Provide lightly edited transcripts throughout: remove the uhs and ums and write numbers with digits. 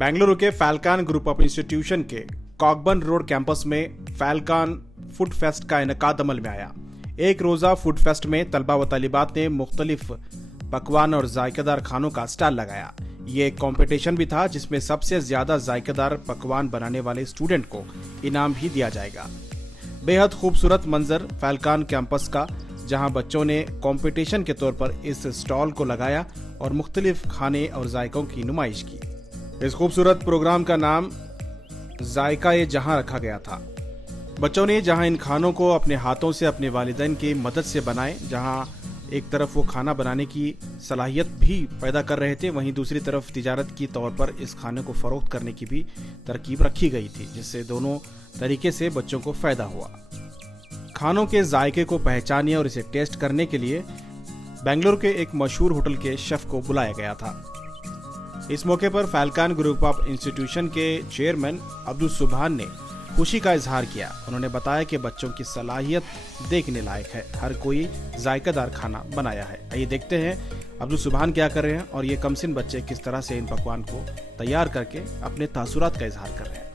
बेंगलुरु के falcon group of institution के Cockburn road campus में फैल्कन फूड फेस्ट का इनेकाद अमल में आया। एक रोजा फूड फेस्ट में तलबा व तालिबात ने मुख्तलिफ पकवान और जायकेदार खानों का स्टॉल लगाया। ये एक कंपटीशन भी था जिसमें सबसे ज्यादा जायकेदार पकवान बनाने वाले स्टूडेंट को इनाम भी दिया जाएगा। बेहद खूबसूरत मंजर फैल्कन कैंपस का, जहां बच्चों ने कंपटीशन के तौर पर इस स्टॉल को लगाया और मुख्तलिफ खाने और जायकों की नुमाइश की। इस खूबसूरत प्रोग्राम का नाम जायका ए जहां रखा गया था। बच्चों ने जहां इन खानों को अपने हाथों से अपने वालिदैन की मदद से बनाए, जहां एक तरफ वो खाना बनाने की सलाहियत भी पैदा कर रहे थे, वहीं दूसरी तरफ तिजारत की तौर पर इस खाने को फरोख्त करने की भी तरकीब रखी गई थी, जिससे दोनों तरीके से बच्चों को फायदा हुआ। खानों के जायके को पहचानिए और इसे टेस्ट करने के लिए बेंगलुरु के एक मशहूर होटल के शेफ को बुलाया गया था। इस मौके पर फैल्कन ग्रुप ऑफ इंस्टीट्यूशन के चेयरमैन अब्दुल सुभान ने खुशी का इजहार किया। उन्होंने बताया कि बच्चों की सलाहियत देखने लायक है, हर कोई जायकेदार खाना बनाया है। आइए देखते हैं अब्दुल सुभान क्या कर रहे हैं और ये कमसिन बच्चे किस तरह से इन पकवान को तैयार करके अपने तासुरात का इजहार कर रहे हैं।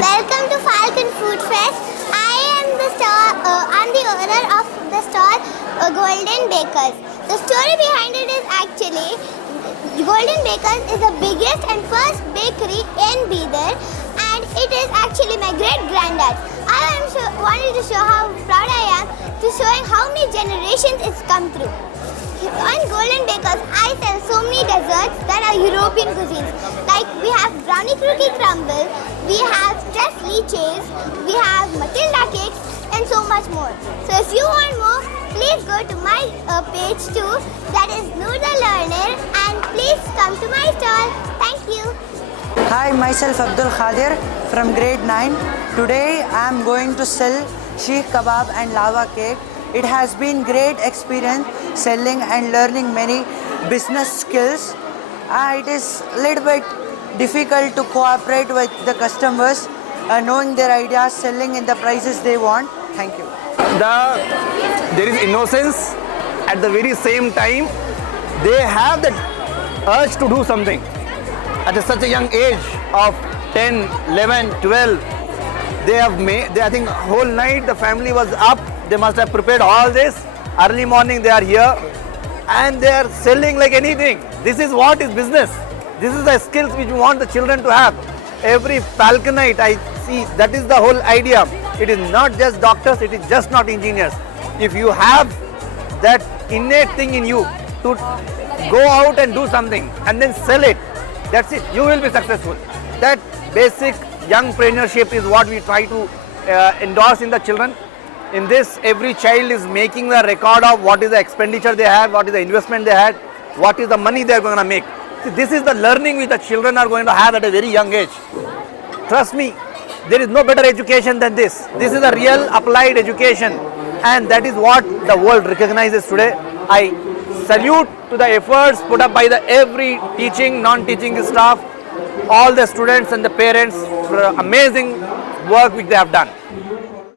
Welcome to Falcon Food Fest. I'm the owner of the stall Golden Bakers. The story behind it is actually Golden Bakers is the biggest and first bakery in Bidar, and it is actually my great granddad. Wanted to show how proud I am to showing how many generations it's come through. On Golden Bakers, I sell so many desserts that are European cuisines. Like we have brownie cookie crumble, we have stress leeches, we have Matilda cakes, and so much more. So if you want more, please go to my page too. That is Noor the Learner, and please come to my stall. Thank you. Hi, myself Abdul Khadir from grade 9. Today I am going to sell Sheikh Kebab and lava cake. It has been great experience selling and learning many business skills. It is a little bit difficult to cooperate with the customers, knowing their ideas, selling in the prices they want. Thank you. There is innocence. At the very same time, they have the urge to do something. At such a young age of 10, 11, 12, they have made, I think whole night the family was up. They must have prepared all this. Early morning they are here and they are selling like anything. This is what is business. This is the skills which we want the children to have. Every Falconite I see, that is the whole idea. It is not just doctors, it is just not engineers. If you have that innate thing in you to go out and do something and then sell it, that's it, you will be successful. That basic youngpreneurship is what we try to endorse in the children. In this, every child is making the record of what is the expenditure they have, what is the investment they had, what is the money they are going to make. See, this is the learning which the children are going to have at a very young age. Trust me, there is no better education than this. This is a real applied education, and that is what the world recognizes today. I salute to the efforts put up by the every teaching, non-teaching staff, all the students and the parents for amazing work which they have done.